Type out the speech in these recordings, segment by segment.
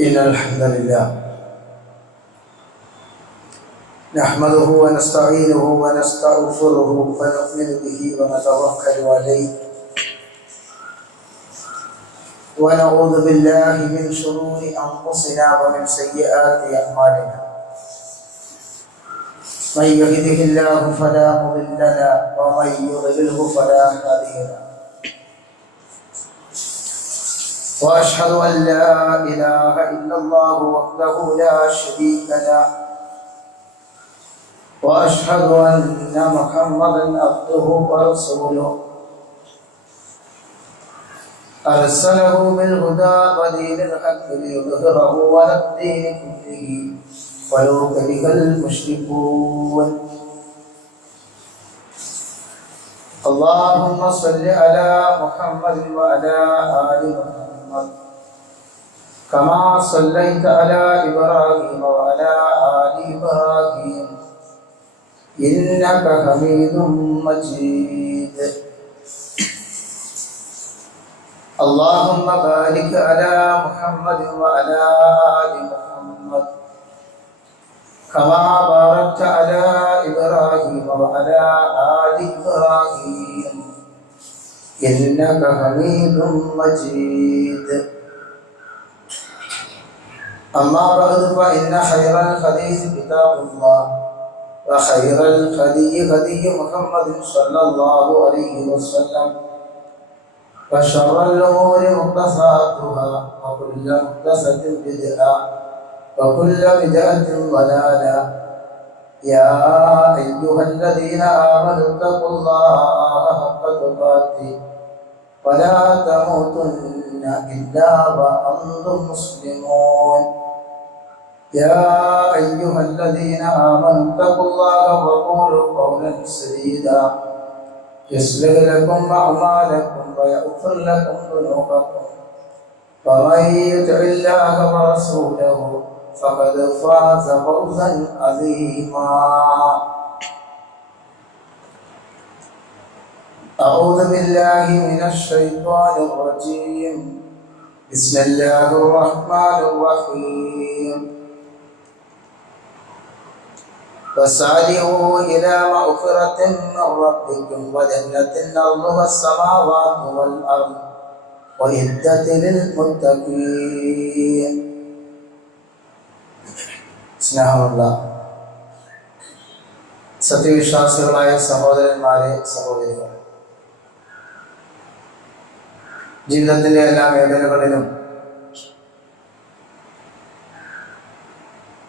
إن الحمد لله نحمده ونستعينه ونستغفره ونؤمن به ونتوكل عليه ونعوذ بالله من شرور أنفسنا ومن سيئات أعمالنا. من يهده الله فلا مضل له ومن يضلله فلا هادي له. وأشهد أن لا إله إلا الله وحده لا شريك له وأشهد أن محمدا عبده ورسوله أرسله بالهدى ودين الحق ليظهره على الدين كله ولو كره المشركون. اللهم صل على محمد وعلى آل محمد كما صليت على إبراهيم وعلى آل إبراهيم إنك حميد مجيد. اللهم بارك على محمد وعلى آل محمد كما باركت على إبراهيم وعلى آل إبراهيم إنك حميد مجيد. أما بعد فإن خير الحديث كتاب الله وخير الهدي هدي محمد صلى الله عليه وسلم وشر الأمور محدثاتها وكل محدثة بدعة وكل بدعة ضلالة. يا أيها الذين آمنوا اتقوا الله حق تقاته ولا تموتن إلا وأنتم مسلمون. يا أيها الذين آمنوا اتقوا الله وقولوا قولا سديدا يصلح لكم أعمالكم ويغفر لكم ذنوبكم ومن يطع الله ورسوله فقد فاز فوزا عظيما. أعوذ بالله من الشيطان الرجيم. بسم الله الرحمن الرحيم. فسارعوا إلى مغفرة من ربكم وجنة أرضها السماوات والأرض وعدت للمتقين. സ്നേഹമുള്ള സത്യവിശ്വാസികളായ സഹോദരന്മാരെ, സഹോദരികളെ, ജീവിതത്തിൻ്റെ എല്ലാ മേഖലകളിലും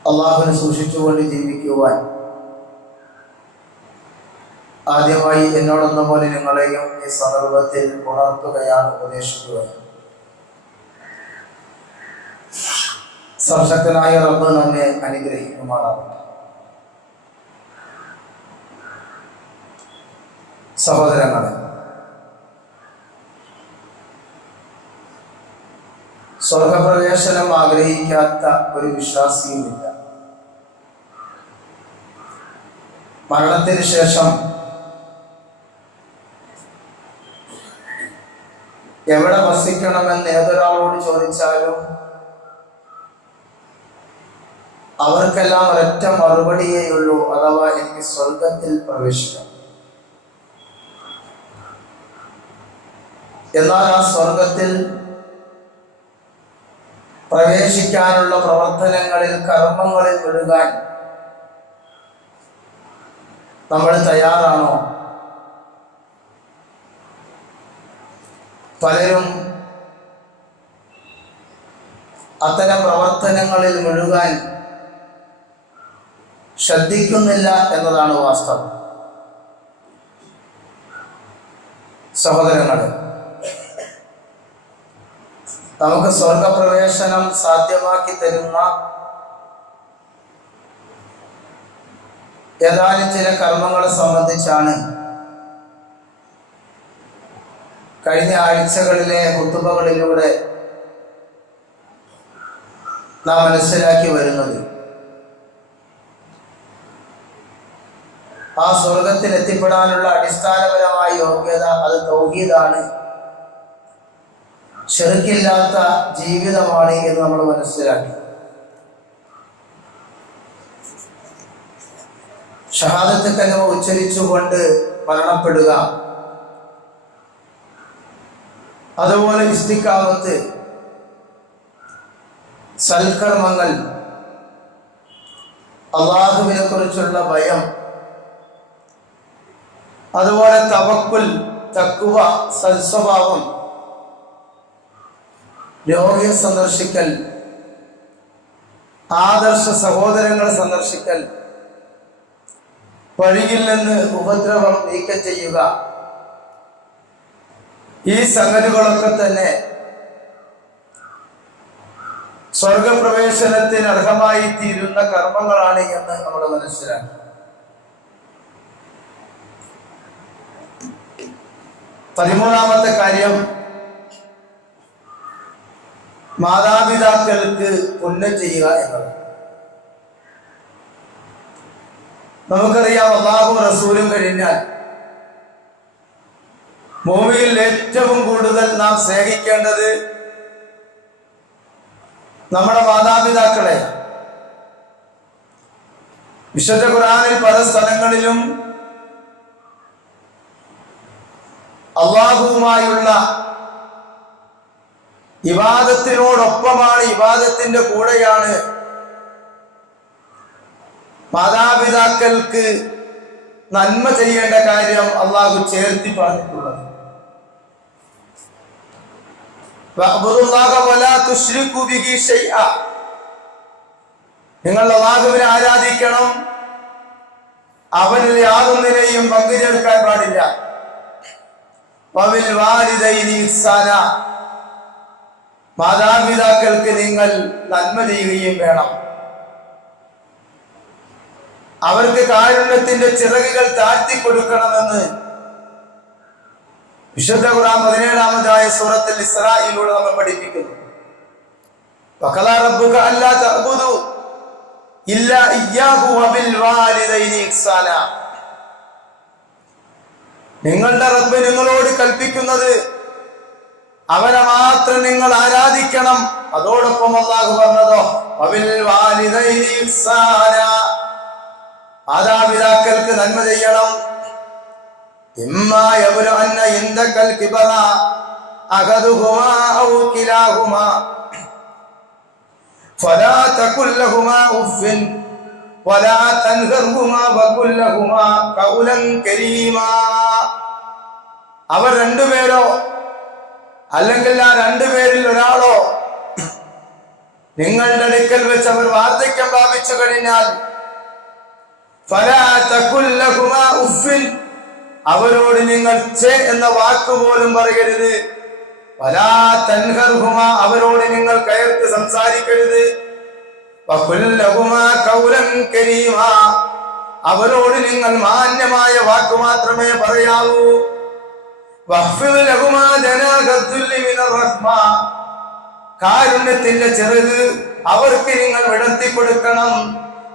അള്ളാഹുവിനെ സൂക്ഷിച്ചുകൊണ്ട് ജീവിക്കുവാൻ ആദ്യമായി എന്നോടൊന്ന പോലെ നിങ്ങളെയും ഈ സന്ദർഭത്തിൽ ഉണർത്തുകയാണ്, ഉപദേശിക്കുകയാണ്. സർവശക്തനായ റബ്ബ് നമ്മെ അനുഗ്രഹിക്കുമാറാവട്ടെ. സഹോദരങ്ങളെ, സ്വർഗപ്രവേശനം ആഗ്രഹിക്കാത്ത ഒരു വിശ്വാസിയുമില്ല. മരണത്തിന് ശേഷം എവിടെ വസിക്കണമെന്ന് ഏതൊരാളോട് ചോദിച്ചാലും അവർക്കെല്ലാം ഒരൊറ്റ മറുപടിയേയുള്ളൂ, അഥവാ എനിക്ക് സ്വർഗത്തിൽ പ്രവേശിക്കണം. എന്നാൽ ആ സ്വർഗത്തിൽ പ്രവേശിക്കാനുള്ള പ്രവർത്തനങ്ങളിൽ, കർമ്മങ്ങളിൽ മുഴുകാൻ നമ്മൾ തയ്യാറാണോ? പലരും അത്തരം പ്രവർത്തനങ്ങളിൽ മുഴുകാൻ ശ്രദ്ധിക്കുന്നില്ല എന്നതാണ് വാസ്തവം. സഹോദരങ്ങളെ, നമുക്ക് സ്വർഗപ്രവേശനം സാധ്യമാക്കി തരുന്ന ഏതാനും ചില കർമ്മങ്ങളെ സംബന്ധിച്ചാണ് കഴിഞ്ഞ ആഴ്ചകളിലെ ഖുതുബകളിലൂടെ നാം മനസ്സിലാക്കി വരുന്നത്. ആ സ്വർഗത്തിൽ എത്തിപ്പെടാനുള്ള അടിസ്ഥാനപരമായ യോഗ്യത അത് തൗഹീദാണ്, ശിർക്കില്ലാത്ത ജീവിതമാണ് എന്ന് നമ്മൾ മനസ്സിലാക്കി. ഷഹാദത്ത് കലിമ ഉച്ചരിച്ചുകൊണ്ട് മരണപ്പെടുക, അതുപോലെ ഇസ്തിഖാമത്ത്, സൽക്കർമ്മങ്ങൾ, അല്ലാഹുവിനെ കുറിച്ചുള്ള ഭയം, അതുപോലെ തവക്കുൽ, തഖ്വ, സൽസ്വഭാവം, രോഗിയെ സന്ദർശിക്കൽ, ആദർശ സഹോദരങ്ങളെ സന്ദർശിക്കൽ, വഴിയിൽ നിന്ന് ഉപദ്രവം നീക്കം ചെയ്യുക, ഈ സംഗതികളൊക്കെ തന്നെ സ്വർഗപ്രവേശനത്തിന് അർഹമായി തീരുന്ന കർമ്മങ്ങളാണ് എന്ന് നമ്മൾ മനസ്സിലാക്കി. പതിമൂന്നാമത്തെ കാര്യം, മാതാപിതാക്കൾക്ക് പുണ്യം ചെയ്യുക എന്നത്. നമുക്കറിയാം, അല്ലാഹു റസൂലും കഴിഞ്ഞാൽ ഭൂമിയിൽ ഏറ്റവും കൂടുതൽ നാം സ്നേഹിക്കേണ്ടത് നമ്മുടെ മാതാപിതാക്കളെ. വിശുദ്ധ ഖുർആനിൽ പല സ്ഥലങ്ങളിലും അല്ലാഹുവുമായുള്ള ഇബാദത്തിനോടൊപ്പമാണ്, ഇബാദത്തിന്റെ കൂടെയാണ് മാതാപിതാക്കൾക്ക് നന്മ ചെയ്യേണ്ട കാര്യം അല്ലാഹു ചേർത്തി പറഞ്ഞിട്ടുള്ളത്. നിങ്ങൾ അല്ലാഹുവിനെ ആരാധിക്കണം, അവനിൽ യാതൊന്നിനെയും പങ്കുചേർക്കാൻ പാടില്ല. മാതാപിതാക്കൾക്ക് നിങ്ങൾ നന്മ ചെയ്യുകയും വേണം. അവർക്ക് കാരുണ്യത്തിന്റെ ചിറകുകൾ താഴ്ത്തി കൊടുക്കണമെന്ന് വിശുദ്ധ ഖുർആൻ 17-ാമതായ സൂറത്തുൽ ഇസ്രായിലൂടെ നമ്മൾ പഠിപ്പിക്കുന്നു. വഖലാ റബ്ബുക അല്ലാ തഅബുദു ഇല്ലാ ഇയ്യാഹു വബിൽ വാലിദൈനി ഇഹ്സാന. നിങ്ങളുടെ റബ്ബ് നിങ്ങളോട് കൽപ്പിക്കുന്നത് അവനെ മാത്രം നിങ്ങൾ ആരാധിക്കണം. അതോടൊപ്പം അല്ലാഹു പറഞ്ഞതോ വബിൽ വാലിദൈനി ഇഹ്സാന, മാതാപിതാക്കൾക്ക് നന്മ ചെയ്യണം. ഇമ്മാ യബ്ലുഅന്ന ഇൻദകൽ കിബറ അഹദുഹുമാ ഔ കിലാഹുമാ ഫലാ തഖുൽ ലഹുമാ ഉഫ്ഫിൻ വലാ തൻഹർഹുമാ വഖുൽ ലഹുമാ ഖൗലൻ കരീമാ. അവർ രണ്ടുപേരോ അല്ലെങ്കിൽ ആ രണ്ടുപേരിൽ ഒരാളോ നിങ്ങളുടെ അടുക്കൽ വെച്ച് അവർ വാർദ്ധക്യം പ്രാപിച്ചു കഴിഞ്ഞാൽ ഫലാ തഖുൽ ലഹുമാ ഉഫ്ഫിൻ, അവരോട് നിങ്ങൾ ഛേ എന്ന വാക്ക് പോലും പറയരുത്. വലാ തൻഹർഹുമാ, അവരോട് നിങ്ങൾ കയർത്ത് സംസാരിക്കരുത്. വഖുൽ ലഹുമാ ഖൗലൻ കരീമാ, അവരോട് നിങ്ങൾ മാന്യമായ വാക്ക് മാത്രമേ പറയാവൂ. വഖ്ഫിദ് ലഹുമാ ജനാഹദ്ദുല്ലി മിനർ റഹ്മ, കാരുണ്യത്തിന്റെ ചിറക് അവർക്ക് നിങ്ങൾ വിടർത്തി കൊടുക്കണം.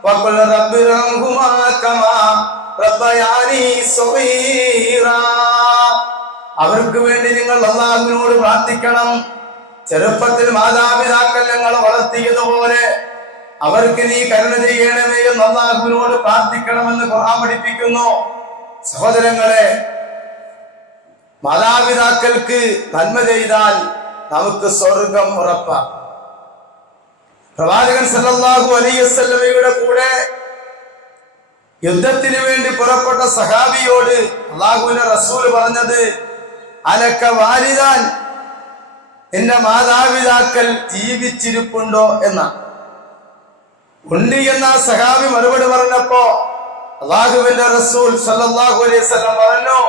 വഖുൽ റബ്ബിർഹംഹുമാ കമാ റബ്ബയാനി സഗീറാ, അവർക്ക് വേണ്ടി നിങ്ങൾ അല്ലാഹുവിനോട് പ്രാർത്ഥിക്കണം. ചെറുപ്പത്തിൽ മാതാപിതാക്കൾ ഞങ്ങളെ വളർത്തിയതുപോലെ അവർക്ക് നീ കരുണ ചെയ്യണമേ എന്ന് അല്ലാഹുവിനോട് പ്രാർത്ഥിക്കണമെന്ന് ഖുർആൻ പഠിപ്പിക്കുന്നു. സഹോദരങ്ങളെ, മാതാപിതാക്കൾക്ക് നന്മ ചെയ്താൽ നമുക്ക് സ്വർഗം ഉറപ്പാണ്. പ്രവാചകൻ സല്ലല്ലാഹു അലൈഹി വസല്ലമയുടെ കൂടെ യുദ്ധത്തിന് വേണ്ടി പുറപ്പെട്ട സഹാബിയോട് അല്ലാഹുവിന്റെ റസൂൽ പറഞ്ഞത് അലക്ക വാലിദാൻ, എന്റെ മാതാപിതാക്കൾ ജീവിച്ചിരിപ്പുണ്ടോ എന്ന. ഉണ്ട് എന്ന സഹാബി മറുപടി പറഞ്ഞപ്പോ അല്ലാഹുവിന്റെ റസൂൽ സല്ലല്ലാഹു അലൈഹി വസല്ലം പറഞ്ഞു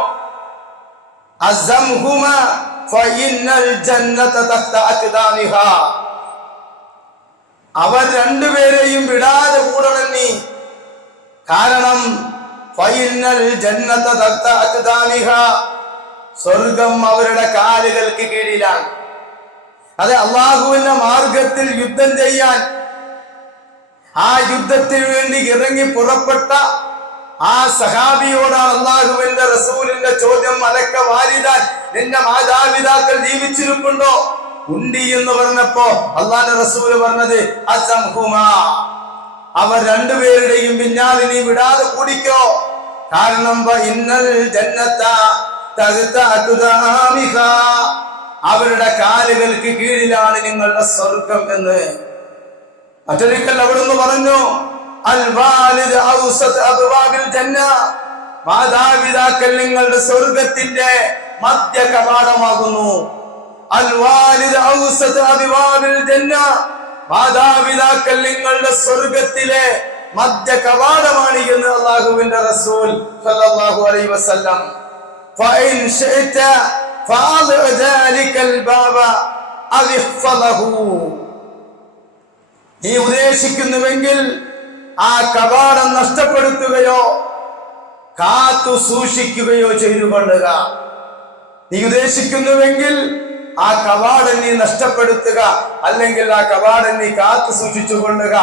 അസ്സംഹുമാ ഫഇന്നൽ ജന്നത തഹ്ത അഖ്ദാമിഹാ, അവർ രണ്ടുപേരെയും വിടാതെ കൂടണം നീ. കാരണം ഫഇന്നൽ ജന്നത തഹ്ത അഖ്ദാമിഹാ, സ്വർഗം അവരുടെ കാലുകൾക്ക് കീഴിലാണ്. അതെ, അല്ലാഹുവിന്റെ മാർഗത്തിൽ യുദ്ധം ചെയ്യാൻ ആ യുദ്ധത്തിന് വേണ്ടി ഇറങ്ങി പുറപ്പെട്ട ആ സഹാബിയോടാണ് അല്ലാഹുവിന്റെ റസൂലിന്റെ ചോദ്യം. അലക്ക വാലിദാൻ, നിന്റെ മാതാപിതാക്കൾ ജീവിച്ചിരിപ്പുണ്ടോ? കുണ്ടി എന്ന് പറഞ്ഞപ്പോ അള്ളാന്റെ റസൂല് പറഞ്ഞത് അസംഹുമാ, അവർ രണ്ടുപേരുടെയും പിന്നാലെ നീ വിടാതെ കൂടിക്കോ. കാരണം ഇന്നൽ ജന്നത തഹ്ത അഖ്ദാമിഹാ, അവരുടെ കാലുകൾക്ക് കീഴിലാണ് നിങ്ങളുടെ സ്വർഗം എന്ന്. മറ്റൊരിക്കൽ അവിടുന്ന് പറഞ്ഞു അൽ വാലിദ് ഔസത് അബ്വാബിൽ ജന്ന, മാതാപിതാക്കൾ നിങ്ങളുടെ സ്വർഗത്തിന്റെ മധ്യ കവാടമാകുന്നു. അൽ വാലിദ് ഔസത് അബ്വാബിൽ ജന്ന, മാതാപിതാക്കൾ നിങ്ങളുടെ സ്വർഗത്തിലെ മധ്യ കവാടമാണ് എന്ന് അല്ലാഹുവിന്റെ റസൂൽ സല്ലല്ലാഹു അലൈഹി വസല്ലം. ഫഇൻ ശിഅത ഫഅദ് ദാലികൽ ബാബ അവിഹ്ഫലഹു, നീ ഉദ്ദേശിക്കുന്നുവെങ്കിൽ ആ കവാടം നഷ്ടപ്പെടുത്തുകയോ കാത്തു സൂക്ഷിക്കുകയോ ചെയ്തു കൊള്ളുക. നീ ഉദ്ദേശിക്കുന്നുവെങ്കിൽ ആ കവാടം നീ നഷ്ടപ്പെടുത്തുക, അല്ലെങ്കിൽ ആ കവാടം നീ കാത്തു സൂക്ഷിച്ചു കൊള്ളുക.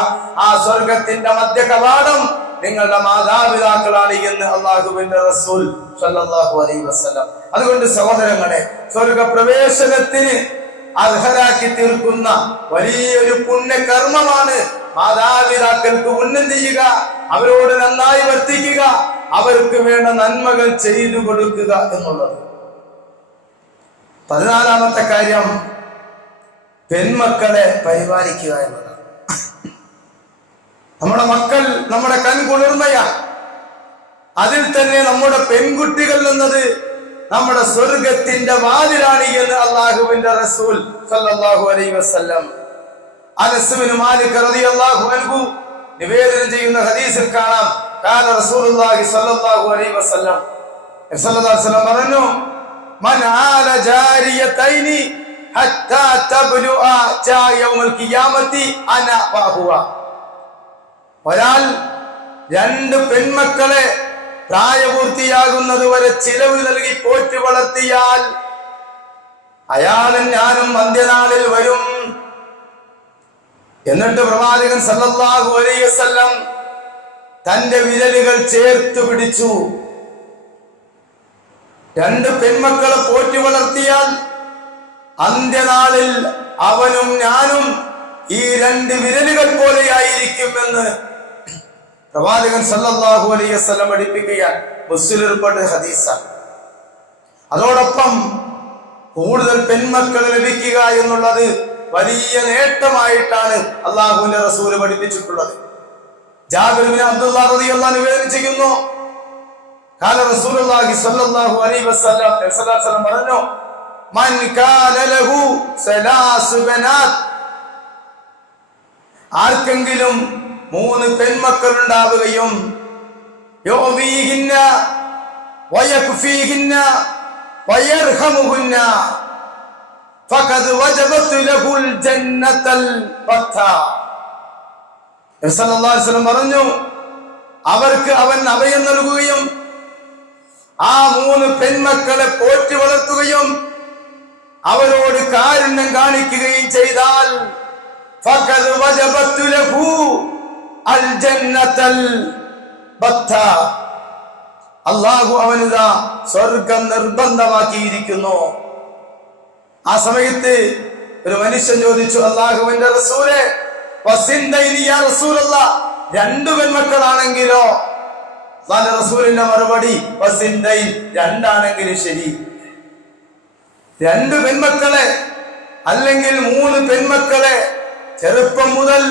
ആ സ്വർഗത്തിന്റെ മധ്യ കവാടം നിങ്ങളുടെ മാതാപിതാക്കളാണ് എന്ന് അല്ലാഹുവിന്റെ റസൂൽ സല്ലല്ലാഹു അലൈഹി വസല്ലം. അതുകൊണ്ട് സഹോദരങ്ങളെ, സ്വർഗപ്രവേശനത്തിന് അർഹരാക്കി തീർക്കുന്ന വലിയൊരു പുണ്യകർമ്മമാണ് മാതാപിതാക്കൾക്ക് പുണ്യം ചെയ്യുക, അവരോട് നന്നായി വർത്തിക്കുക, അവർക്ക് വേണ്ട നന്മകൾ ചെയ്തു കൊടുക്കുക എന്നുള്ളത്. 14ാമത്തെ കാര്യം പെൺമക്കളെ പരിപാലിക്കുക എന്നതാണ്. നമ്മുടെ മക്കൾ നമ്മുടെ കൺകുളിർമയാണ്. അതിൽ തന്നെ നമ്മുടെ പെൺകുട്ടികൾ എന്നത് നമ്മുടെ സ്വർഗത്തിന്റെ വാതിലാണ് എന്ന് അല്ലാഹുവിന്റെ റസൂൽ സല്ലല്ലാഹു അലൈഹി വസല്ലം. അനസ് ഇബ്നു മാലിക് റളിയല്ലാഹു അൻഹു നിവേദനം ചെയ്യുന്ന ഹദീസിൽ കാണാം, ഖാല റസൂലുള്ളാഹി സല്ലല്ലാഹു അലൈഹി വസല്ലം പറഞ്ഞു, മൻ ആല ജാരിയതൈനി ഹത്താ തബ്ലുഅ ജാ യൗമൽ ഖിയാമത്തി അന വഹുവ, ഒരാൾ 2 പെൺമക്കളെ പ്രായപൂർത്തിയാകുന്നത് വരെ ചിലവ് നൽകി പോറ്റി വളർത്തിയാൽ അയാളും ഞാനും അന്ത്യനാളിൽ വരും. എന്നിട്ട് പ്രവാചകൻ സല്ലല്ലാഹു അലൈഹി വസല്ലം തന്റെ വിരലുകൾ ചേർത്ത് പിടിച്ചു. 2 പെൺമക്കളെ പോറ്റി വളർത്തിയാൽ അന്ത്യനാളിൽ അവനും ഞാനും ഈ 2 വിരലുകൾ പോലെയായിരിക്കുമെന്ന് പ്രവാചകൻ സല്ലല്ലാഹു അലൈഹി വസല്ലം പഠിപ്പിക്കുകയാണ്. മുസ്ലിം റിപ്പോർട്ട് ഹദീസാണ്. അതോടൊപ്പം കൂടുതൽ പെൺമക്കൾ ലഭിക്കുക എന്നുള്ളത് വലിയ നേട്ടമായിട്ടാണ് അല്ലാഹുവിന്റെ റസൂല് പഠിപ്പിച്ചിട്ടുള്ളത്. ജാബിർ ഇബ്നു അബ്ദുല്ലാഹ് റളിയല്ലാഹു അൻഹു നിവേദനം ചെയ്യുന്നു, ഖാല റസൂലുള്ളാഹി സ്വല്ലല്ലാഹു അലൈഹി വസല്ലം പറഞ്ഞു, മൻ കാന ലഹു സലാസു ബനാത്ത്, ആർക്കെങ്കിലും 3 പെൺമക്കൾ ഉണ്ടാവുകയും യുവീഹിന്ന വയക്ഫീഹിന്ന വയർഹമുഹുന്ന ഫഖദ് വജബത് ലഹുൽ ജന്നത്തുൽ ബത്ത, സല്ലല്ലാഹു അലൈഹി വസല്ലം പറഞ്ഞു, അവർക്ക് അവൻ അഭയം നൽകുകയും ആ 3 പെൺമക്കളെ പോറ്റി വളർത്തുകയും അവരോട് കാരുണ്യം കാണിക്കുകയും ചെയ്താൽ ഫഖദ് വജബത് ലഹു അൽ ജന്നത്തുൽ ബത്ത, അല്ലാഹു അവനിതാ സ്വർഗം നിർബന്ധമാക്കിയിരിക്കുന്നു. ആ സമയത്ത് ഒരു മനുഷ്യൻ ചോദിച്ചു, അല്ലാഹുവിന്റെ റസൂലേ, വസിന്തൈനി യാ റസൂലല്ലാഹ്, 2 പെൺമക്കളാണെങ്കിലോ? അല്ലാഹുവിന്റെ റസൂലിന്റെ മറുപടി, വസിന്തൈൻ, 2 ആണെങ്കിലും ശരി. 2 പെൺമക്കളെ അല്ലെങ്കിൽ 3 പെൺമക്കളെ ചെറുപ്പം മുതൽ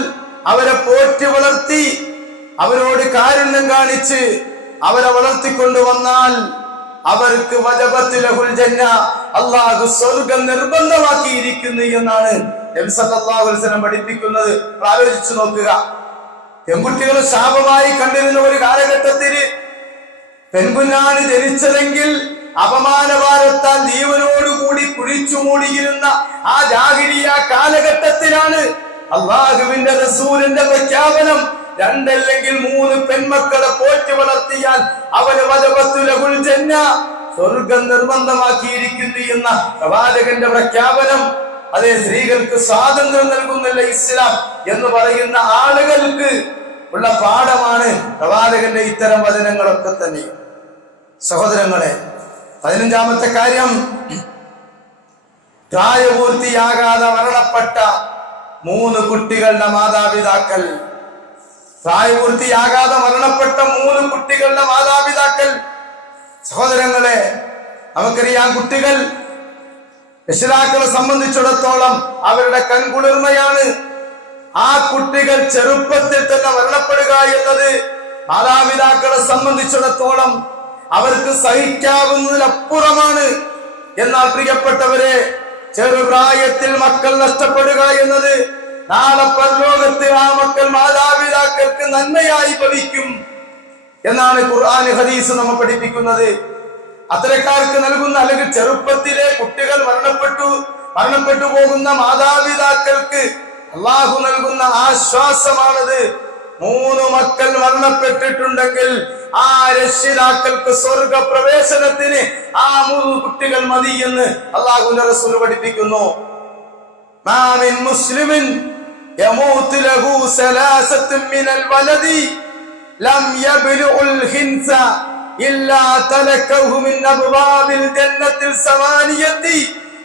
അവരെ പോറ്റി വളർത്തി അവരോട് കാരുണ്യം കാണിച്ച് അവരെ വളർത്തിക്കൊണ്ടുവന്നാൽ അവർക്ക് വജബത്ത് ലഹുൽ ജന്ന, അല്ലാഹു സ്വർഗ്ഗം നിർബന്ധമാക്കിയിരിക്കുന്നു എന്നാണ് നബി സല്ലല്ലാഹു അലൈഹി വസല്ലം പഠിപ്പിക്കുന്നത്. ആലോചിച്ചു നോക്കുക. പെൺകുട്ടികൾ ശാപമായി കണ്ടിരുന്ന ഒരു കാലഘട്ടത്തിൽ പെൺകുഞ്ഞാണ് ജനിച്ചതെങ്കിൽ അപമാനഭാരത്താൽ ജീവനോടുകൂടി കുഴിച്ചു മൂടിയിരുന്ന ആ ജാഹിലിയ്യ കാലഘട്ടത്തിലാണ് അല്ലാഹുവിന്റെ റസൂലിന്റെ പ്രഖ്യാപനം, 2 അല്ലെങ്കിൽ 3 പെൺമക്കളെ പോറ്റി വളർത്തിയാൽ അവന് വജബത്ത് ലഹുൽ ജന്ന, സ്വർഗ്ഗം നിർബന്ധമാക്കിയിരിക്കുന്നു എന്ന പ്രവാചകന്റെ പ്രഖ്യാപനം. അതേ, സ്ത്രീകൾക്ക് സ്വാതന്ത്ര്യം നൽകുന്നില്ല ഇസ്ലാം എന്ന് പറയുന്ന ആളുകൾക്ക് ഉള്ള പാഠമാണ് പ്രവാചകന്റെ ഇത്തരം വചനങ്ങളൊക്കെ തന്നെ. സഹോദരങ്ങളെ, 15ാമത്തെ കാര്യം, പ്രായപൂർത്തിയാകാതെ മരണപ്പെട്ട 3 കുട്ടികളുടെ മാതാപിതാക്കൾ, പ്രായപൂർത്തിയാകാതെ മരണപ്പെട്ട 3 കുട്ടികളുടെ മാതാപിതാക്കൾ. സഹോദരങ്ങളെ, നമുക്കറിയാം, കുട്ടികൾ രക്ഷിതാക്കളെ സംബന്ധിച്ചിടത്തോളം അവരുടെ കൺകുളിർമയാണ്. ആ കുട്ടികൾ ചെറുപ്പത്തിൽ തന്നെ മരണപ്പെടുക എന്നത് മാതാപിതാക്കളെ സംബന്ധിച്ചിടത്തോളം അവർക്ക് സഹിക്കാവുന്നതിലപ്പുറമാണ്. എന്നാൽ പ്രിയപ്പെട്ടവരെ, ചെറുപ്രായത്തിൽ മക്കൾ നഷ്ടപ്പെടുക എന്നത് നാളെ പരലോകത്ത് ആ മക്കൾ മാതാപിതാക്കൾക്ക് നന്മയായി ഭവിക്കും എന്നാണ് ഖുർആൻ ഹദീസ് നമ്മെ പഠിപ്പിക്കുന്നത്. അത്തരക്കാർക്ക് നൽകുന്ന, അല്ലെങ്കിൽ ചെറുപ്പത്തിലെ കുട്ടികൾ മരണപ്പെട്ടു പോകുന്ന മാതാപിതാക്കൾക്ക് അള്ളാഹു നൽകുന്ന ആശ്വാസമാണത്. 3 മക്കൾ മരണപ്പെട്ടിട്ടുണ്ടെങ്കിൽ ആ രക്ഷിതാക്കൾക്ക് സ്വർഗപ്രവേശനത്തിന് ആ 3 കുട്ടികൾ മതി എന്ന് അള്ളാഹുവിന്റെ റസൂൽ പഠിപ്പിക്കുന്നു. മാ മിൻ മുസ്ലിമിൻ യമൂതു ലഹു സലാസത്തുൻ മിനൽ വലദി ലം യബ്ലുഉൽ ഹിൻസ ഇല്ലാ തലക്കഹു മിൻ അബ്വാബിൽ ജന്നത്തിൽ സമാനിയതി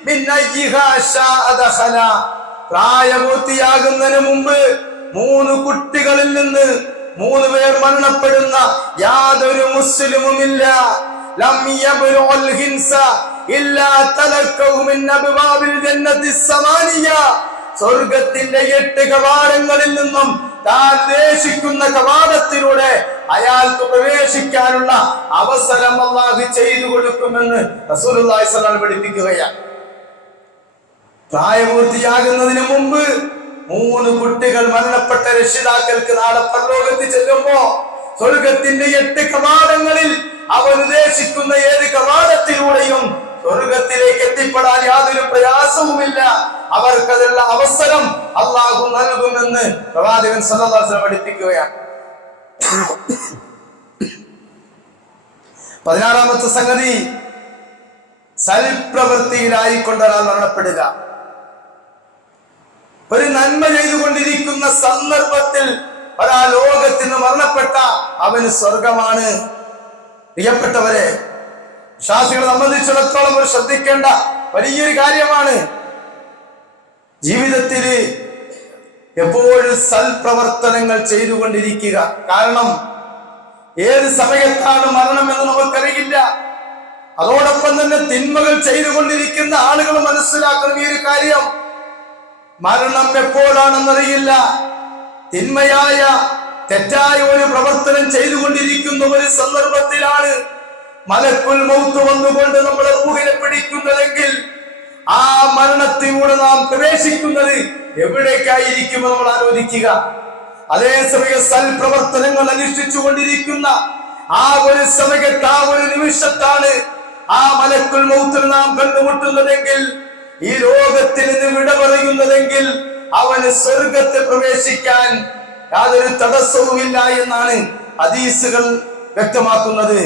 മിൻ അയ്യിഹാ ശാഅ ദഖല. പ്രായപൂർത്തിയാകുന്നതിന് മുമ്പ് 3 കുട്ടികളിൽ നിന്ന് 3 പേർ മരണപ്പെടുന്ന യാതൊരു മുസ്ലിമുമില്ല. ലം യബ്ലുഉൽ ഹിൻസ ഇല്ലാ തലക്കഹു മിൻ അബ്വാബിൽ ജന്നത്തി സമാനിയ. സ്വർഗ്ഗത്തിന്റെ 8 കവാടങ്ങളിൽ നിന്നും താൻ ഉദ്ദേശിക്കുന്ന കവാടത്തിലൂടെ അയാൾക്ക് പ്രവേശിക്കാനുള്ള അവസരം അല്ലാഹു ചെയ്തു കൊടുക്കുമെന്ന് റസൂലുള്ളാഹി സ്വല്ലല്ലാഹു അലൈഹി വസല്ലം പഠിപ്പിക്കുകയാണ്. പ്രായപൂർത്തിയാകുന്നതിന് മുമ്പ് 3 കുട്ടികൾ മരണപ്പെട്ട രക്ഷിതാക്കൾക്ക് നാളെ പരലോകത്ത് ചെല്ലുമ്പോ സ്വർഗത്തിന്റെ 8 കവാടങ്ങളിൽ അവർ ഉദ്ദേശിക്കുന്ന ഏത് കവാടത്തിലൂടെയും സ്വർഗത്തിലേക്ക് എത്തിപ്പെടാൻ യാതൊരു പ്രയാസവുമില്ല. അവർക്കതുള്ള അവസരം അള്ളാഹു നൽകുമെന്ന് പ്രവാചകൻ സല്ലല്ലാഹു അലൈഹി വസല്ലം പഠിപ്പിക്കുകയാണ്. 16ാമത്തെ സംഗതി, സൽപ്രവൃത്തിയിലായിക്കൊണ്ടൊരാൾ മരണപ്പെടുക. ഒരു നന്മ ചെയ്തുകൊണ്ടിരിക്കുന്ന സന്ദർഭത്തിൽ ഒരാൾ ലോകത്തിൽ നിന്ന് മരണപ്പെട്ട അവന് സ്വർഗമാണ്. പ്രിയപ്പെട്ടവരെ, വിശ്വാസികളെ സംബന്ധിച്ചിടത്തോളം ഒരു ശ്രദ്ധിക്കേണ്ട വലിയൊരു കാര്യമാണ് ജീവിതത്തിൽ എപ്പോഴും സൽപ്രവർത്തനങ്ങൾ ചെയ്തുകൊണ്ടിരിക്കുക. കാരണം ഏത് സമയത്താണ് മരണമെന്ന് നമുക്കറിയില്ല. അതോടൊപ്പം തന്നെ തിന്മകൾ ചെയ്തുകൊണ്ടിരിക്കുന്ന ആളുകൾ മനസ്സിലാക്കണം ഈ ഒരു കാര്യം. മരണം എപ്പോഴാണെന്നറിയില്ല. തിന്മയായ തെറ്റായ ഒരു പ്രവർത്തനം ചെയ്തുകൊണ്ടിരിക്കുന്ന ഒരു സന്ദർഭത്തിലാണ് മലക്കുൽ മൗത്ത് വന്നുകൊണ്ട് നമ്മളെ റൂഹിനെ പിടിക്കുന്നതെങ്കിൽ ആ മരണത്തിലൂടെ നാം പ്രവേശിക്കുന്നത് എവിടേക്കായിരിക്കും നമ്മൾ ആലോചിക്കുക. അതേസമയം സൽപ്രവർത്തനങ്ങൾ അനുഷ്ഠിച്ചു കൊണ്ടിരിക്കുന്ന ആ ഒരു സമയത്ത്, ആ ഒരു നിമിഷത്താണ് ആ മലക്കുൽ മൗത്തിൽ നാം കണ്ടുമുട്ടുന്നതെങ്കിൽ, ഈ ലോകത്തിൽ നിന്ന് വിട പറയുന്നതെങ്കിൽ അവന് സ്വർഗത്തിൽ പ്രവേശിക്കാൻ യാതൊരു തടസ്സവുമില്ല എന്നാണ് ഹദീസുകൾ വ്യക്തമാക്കുന്നത്.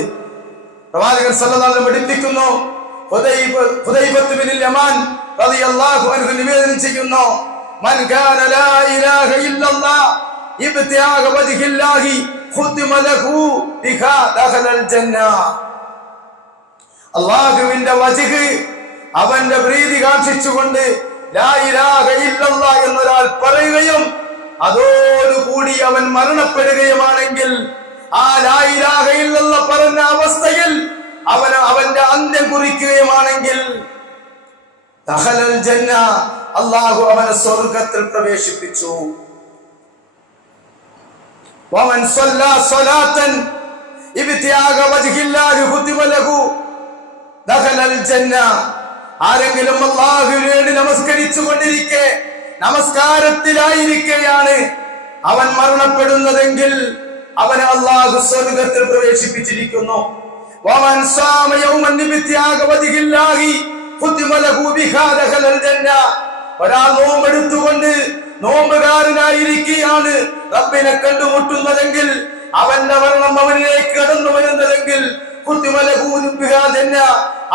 പ്രവാചകൻ സല്ലല്ലാഹു അലൈഹി വസല്ലം പഠിപ്പിക്കുന്നു, ഹുദൈഫത്ത് ബിൻ യമാൻ റളിയല്ലാഹു അൻഹു നിവേദനം ചെയ്യുന്നു, മൻ കാന ലാ ഇലാഹ ഇല്ലല്ലാഹ് ഇബ്തിആഗ വജ്ഹില്ലാഹി ഖുതിമ ലഹു ബിഹാ ദഖലൽ ജന്ന. അല്ലാഹുവിന്റെ വജ്ഹ്, അവന്റെ പ്രീതി കാക്ഷിച്ചുകൊണ്ട് ലാ ഇലാഹ ഇല്ലല്ലാഹ് എന്നൊരാൾ പറയുകയും അതോടുകൂടി അവൻ മരണപ്പെടുകയുമാണെങ്കിൽ, ആ ലാ ഇലാഹ ഇല്ലല്ലാഹ് പറഞ്ഞ അവസ്ഥയിൽ അവന്റെ അന്ത്യം കുറിക്കുകയുമാണെങ്കിൽ ദഖലൽ ജന്ന, അല്ലാഹു അവനെ സ്വർഗ്ഗത്തിൽ പ്രവേശിപ്പിച്ചു. വമൻ സ്വല്ലാ സ്വലാത്തൻ ഇബ്തിആഗ വജ്ഹില്ലാഹി ഖുതിമ ലഹു ദഖലൽ ജന്ന. ആരെങ്കിലും അല്ലാഹുവിന് വേണ്ടി നമസ്കരിച്ചു കൊണ്ടിരിക്കെ, നമസ്കാരത്തിലായിരിക്കെയാണ് അവൻ മരണപ്പെടുന്നതെങ്കിൽ അവനെ അല്ലാഹു സ്വർഗ്ഗത്തിൽ പ്രവേശിപ്പിച്ചിരിക്കുന്നു. വമൻ സാമ യൗമൻ ഇബ്തിആഗ വജ്ഹില്ലാഹി ഖുതിമ ലഹു ബിഹാ ദഖലൽ ജന്ന. ഒരാൾ നോമ്പെടുത്തുകൊണ്ട് നോമ്പുകാരനായിരിക്കുകയാണ് റബ്ബിനെ കണ്ടുമുട്ടുന്നതെങ്കിൽ, അവന്റെ മരണം അവനിലേക്ക് കടന്നു വരുന്നതെങ്കിൽ ഖുതിമ ലഹു ബിഹാ ജന്ന,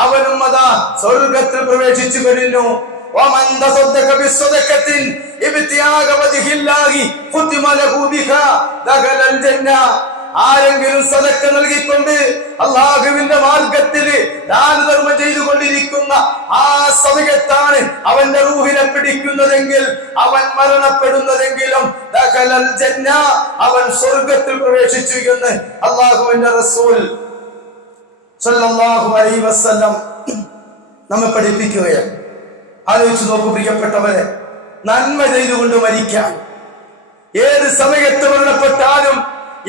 അവനും അതാ സ്വർഗ്ഗത്തിൽ പ്രവേശിച്ചു കഴിഞ്ഞു. വമൻ തസദ്ദഖ ബിസ്സദഖത്തിൻ ഇബ്തിആഗ വജ്ഹില്ലാഹി ഖുതിമ ലഹു ബിഹാ ദഖലൽ ജന്ന. ആരെങ്കിലും സദക്ക നൽകിക്കൊണ്ട് അള്ളാഹുവിന്റെ മാർഗത്തിൽ ദാനധർമ്മം ചെയ്തുകൊണ്ടിരിക്കുന്ന ആ സമയത്താണ് അവന്റെ റൂഹിനെ പിടിക്കുന്നതെങ്കിൽ, അവൻ മരണപ്പെടുന്നതെങ്കിലും ദഖലൽ ജന്ന, അവൻ സ്വർഗത്തിൽ പ്രവേശിച്ചു എന്ന് അള്ളാഹുവിന്റെ റസൂൽ സല്ലല്ലാഹു അലൈഹി വസല്ലം നമ്മെ പഠിപ്പിക്കുകയാണ്. ആലോചിച്ചു നോക്കൂ പ്രിയപ്പെട്ടവരെ, നന്മ ചെയ്തുകൊണ്ട് മരിക്കാൻ. ഏത് സമയത്ത് മരണപ്പെട്ടാലും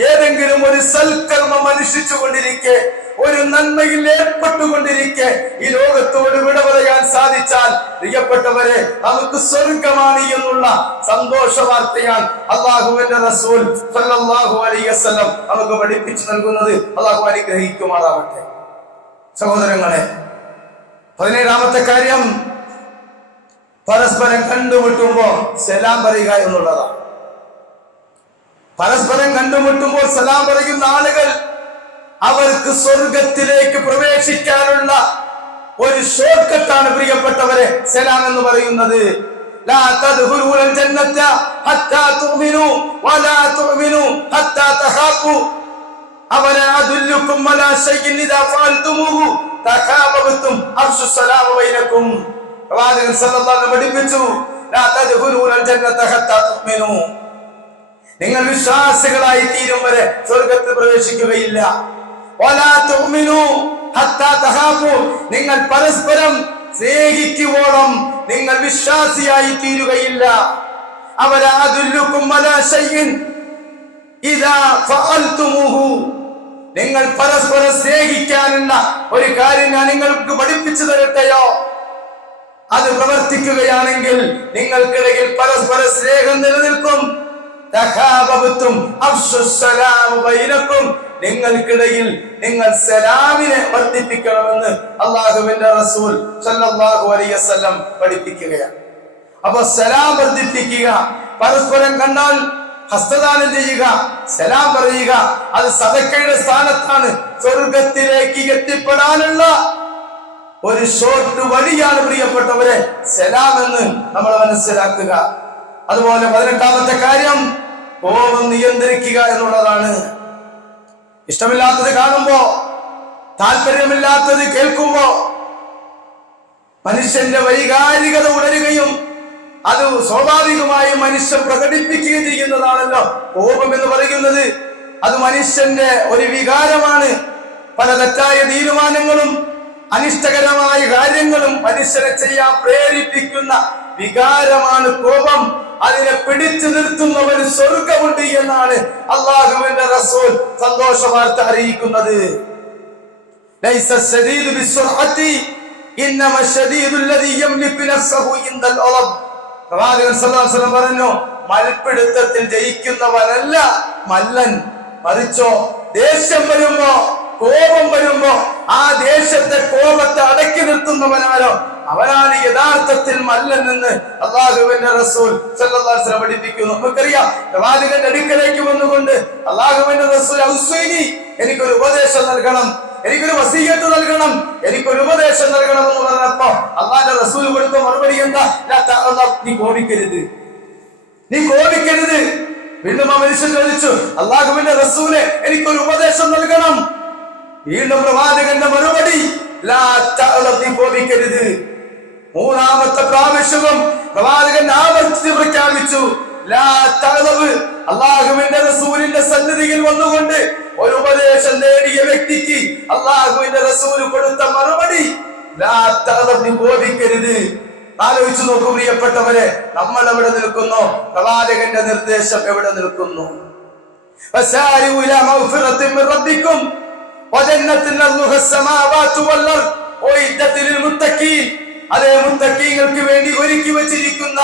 ഏതെങ്കിലും ഒരു സൽക്കർമ്മം അനുഷ്ഠിച്ചു കൊണ്ടിരിക്കെ, ഒരു നന്മയിൽ ഏർപ്പെട്ടുകൊണ്ടിരിക്കെ ഈ ലോകത്തോട് വിട പറയാൻ സാധിച്ചാൽ പ്രിയപ്പെട്ടവരെ, നമുക്ക് സ്വർഗമാണ് എന്നുള്ള സന്തോഷ വാർത്തയാണ് അള്ളാഹുവിന്റെ റസൂൽ സല്ലല്ലാഹു അലൈഹി വസല്ലം നമുക്ക് പഠിപ്പിച്ചു നൽകുന്നത്. അള്ളാഹു അനുഗ്രഹിക്കുമാറാവട്ടെ. സഹോദരങ്ങളെ, 17ാമത്തെ കാര്യം പരസ്പരം കണ്ടുമുട്ടുമ്പോ സലാം പറയുക എന്നുള്ളതാണ്. പരസ്പരം കണ്ടുമുട്ടുമ്പോൾ സലാം പറയുന്ന ആളുകൾ അവർക്ക് സ്വർഗത്തിലേക്ക് പ്രവേശിക്കാനുള്ള ഒരു ഷോർട്ട് കട്ടാണ് പ്രിയപ്പെട്ടവരെ സലാം എന്ന് പറയുന്നത്. ലാ തദ്ഖുലൂൽ ജന്നത ഹത്താ തുഅ്മിനൂ വലാ തുഅ്മിനൂ ഹത്താ തഖാഫൂ അവലാ അദുല്ലുകും അലാ ശൈഇൻ ഇദാ ഫഅൽതുമൂഹു തഖാബതും അഫ്ശു സലാമ ബൈനകും. പ്രവാചകൻ സല്ലല്ലാഹു അലൈഹി വസല്ലം പഠിപ്പിച്ചു, ലാ തദ്ഖുലൂൽ ജന്നത ഹത്താ തുഅ്മിനൂ, നിങ്ങൾ വിശ്വാസികളായി തീരും വരെ സ്വർഗത്തിൽ പ്രവേശിക്കുകയില്ല. വലാ തുഅ്മിനൂ ഹത്താ തഖാഫൂ, നിങ്ങൾ പരസ്പരം സ്നേഹിക്കുവോളം നിങ്ങൾ വിശ്വാസിയായി തീരുകയില്ല. അവലാ അദുല്ലുകും അലാ ശൈഇൻ ഇദാ ഫഅൽതുമൂഹു, നിങ്ങൾ പരസ്പരം സ്നേഹിക്കാനുള്ള ഒരു കാര്യം ഞാൻ നിങ്ങൾക്ക് പഠിപ്പിച്ചു തരട്ടെയോ? അത് പ്രവർത്തിക്കുകയാണെങ്കിൽ നിങ്ങൾക്കിടയിൽ പരസ്പര സ്നേഹം നിലനിൽക്കും. തഖാബതും അഫ്ശുസ്സലാമു ബൈനകും, നിങ്ങൾക്കിടയിൽ നിങ്ങൾ സലാമിനെ വർദ്ധിപ്പിക്കണമെന്ന് അള്ളാഹുവിന്റെ റസൂൽ സല്ലല്ലാഹു അലൈഹി വസല്ലം പഠിപ്പിക്കുകയാണ്. അപ്പൊ സലാം വർദ്ധിപ്പിക്കുക, പരസ്പരം കണ്ടാൽ ഹസ്തദാനം ചെയ്യുക, സലാം പറയുക, അത് സദക്കയുടെ സ്ഥാനത്താണ്. സ്വർഗത്തിലേക്ക് എത്തിപ്പെടാനുള്ള ഒരു ഷോർട്ട് വഴിയാണ് പ്രിയപ്പെട്ടവരെ സലാം എന്ന് നമ്മൾ മനസ്സിലാക്കുക. അതുപോലെ 18ാമത്തെ കാര്യം കോപം നിയന്ത്രിക്കുക എന്നുള്ളതാണ്. ഇഷ്ടമില്ലാത്തത് കാണുമ്പോ, താല്പര്യമില്ലാത്തത് കേൾക്കുമ്പോ മനുഷ്യന്റെ വൈകാരികത ഉണരുകയും അത് സ്വാഭാവികമായി മനുഷ്യൻ പ്രകടിപ്പിക്കുകയും ചെയ്യുന്നതാണല്ലോ കോപം എന്ന് പറയുന്നത്. അത് മനുഷ്യന്റെ ഒരു വികാരമാണ്. പല തെറ്റായ തീരുമാനങ്ങളും അനിഷ്ടകരമായ കാര്യങ്ങളും മനുഷ്യനെ ചെയ്യാൻ പ്രേരിപ്പിക്കുന്ന വികാരമാണ് കോപം. അതിനെ പിടിച്ചു നിർത്തുന്നവന് സ്വർഗമുണ്ട് എന്നാണ് അള്ളാഹുവിന്റെ റസൂൽ സന്തോഷ വാർത്ത അറിയിക്കുന്നത്. ലൈസ ശദീദു ബിസ്സുർഅതി ഇന്നമ ശദീദു അല്ലദീ യംലികു നഫ്സഹു ഇൻദൽ അളബ്. പ്രവാചകൻ സല്ലല്ലാഹു അലൈഹി വസല്ലം പറഞ്ഞു, മൽപിടുത്തത്തിൽ ജയിക്കുന്നവനല്ല മല്ലൻ, മറിച്ചോ ദേഷ്യം വരുമ്പോ, കോപം വരുമ്പോ ആ ദേശത്തെ കോപത്തെ അടക്കി നിർത്തുന്നവനാരോ അവനാണ് യഥാർത്ഥത്തിൽ മല്ലൻ എന്ന് അള്ളാഹുവിന്റെ റസൂൽ സല്ലല്ലാഹു അലൈഹി വസല്ലം പഠിപ്പിക്കുന്നു. നമുക്കറിയാം, പ്രവാചകന്റെ അടുക്കലേക്ക് വന്നുകൊണ്ട് അള്ളാഹുവിന്റെ റസൂൽ ഔസൈനി, എനിക്കൊരു ഉപദേശം നൽകണം, എനിക്കൊരു വസീയത്ത് നൽകണം, എനിക്കൊരു ഉപദേശം നൽകണം എന്ന് പറഞ്ഞപ്പോ അള്ളാഹുവിന്റെ റസൂൽ കൊടുത്ത മറുപടി എന്താ? നീ കോപിക്കരുത്, നീ കോപിക്കരുത്. വീണ്ടും ആ മനുഷ്യൻ ചോദിച്ചു, അള്ളാഹുവിന്റെ റസൂലെ എനിക്കൊരു ഉപദേശം നൽകണം. വീണ്ടും പ്രവാചകന്റെ മറുപടി, നീ കോപിക്കരുത്. 3ാമത്തെ പ്രാവശ്യവും പ്രവാചകൻ ആവർത്തിച്ച് പ്രഖ്യാപിച്ചു, അള്ളാഹുവിന്റെ റസൂലിന്റെ സന്നിധിയിൽ വന്നുകൊണ്ട് ഒരു ഉപദേശം നേടിയ വ്യക്തിക്ക് അള്ളാഹുവിന്റെ റസൂൽ കൊടുത്ത മറുപടി, നീ കോപിക്കരുത്. ആലോചിച്ചു നോക്കൂ പ്രിയപ്പെട്ടവരെ, നമ്മൾ എവിടെ നിൽക്കുന്നു? പ്രവാചകന്റെ നിർദ്ദേശം എവിടെ നിൽക്കുന്നു? അതേ മുത്തഖീങ്ങൾക്ക് വേണ്ടി ഒരുക്കി വച്ചിരിക്കുന്ന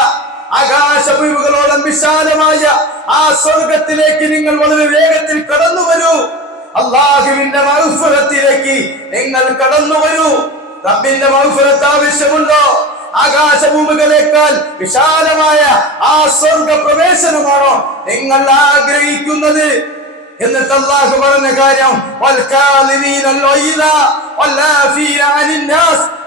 ആകാശഭൂമികളോളം വിശാലമായ ആ സ്വർഗത്തിലേക്ക് നിങ്ങൾ വളരെ വേഗത്തിൽ കടന്നു വരൂ. അല്ലാഹുവിന്റെ മഗ്ഫിറത്തിലേക്ക് നിങ്ങൾ കടന്നു വരൂ. റബ്ബിന്റെ മഗ്ഫിറത്ത് ആവശ്യമുണ്ടോ? ആകാശഭൂമികളെക്കാൾ വിശാലമായ ആ സ്വർഗ പ്രവേശനമാണോ നിങ്ങൾ ആഗ്രഹിക്കുന്നത്? എന്നിട്ട് അല്ലാഹു പറഞ്ഞ കാര്യം,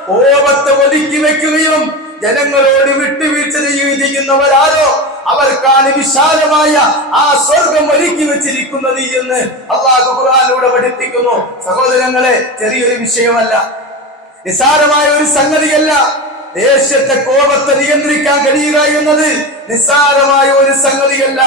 കോപത്തെ ഒതുക്കി വെക്കുകയും ജനങ്ങളോട് വിട്ടുവീഴ്ച ചെയ്യുന്നവരാരോ അവർക്കാണ് വിശാലമായ ആ സ്വർഗം ഒരുക്കി വെച്ചിരിക്കുന്നത് എന്ന് അല്ലാഹു ഖുർആനിലൂടെ പഠിപ്പിക്കുന്നു. സഹോദരങ്ങളെ, ചെറിയൊരു വിഷയമല്ല, നിസ്സാരമായ ഒരു സംഗതിയല്ല. ദേശത്തെ കോപത്തെ നിയന്ത്രിക്കാൻ കഴിയുക എന്നത് നിസ്സാരമായ ഒരു സംഗതിയല്ല.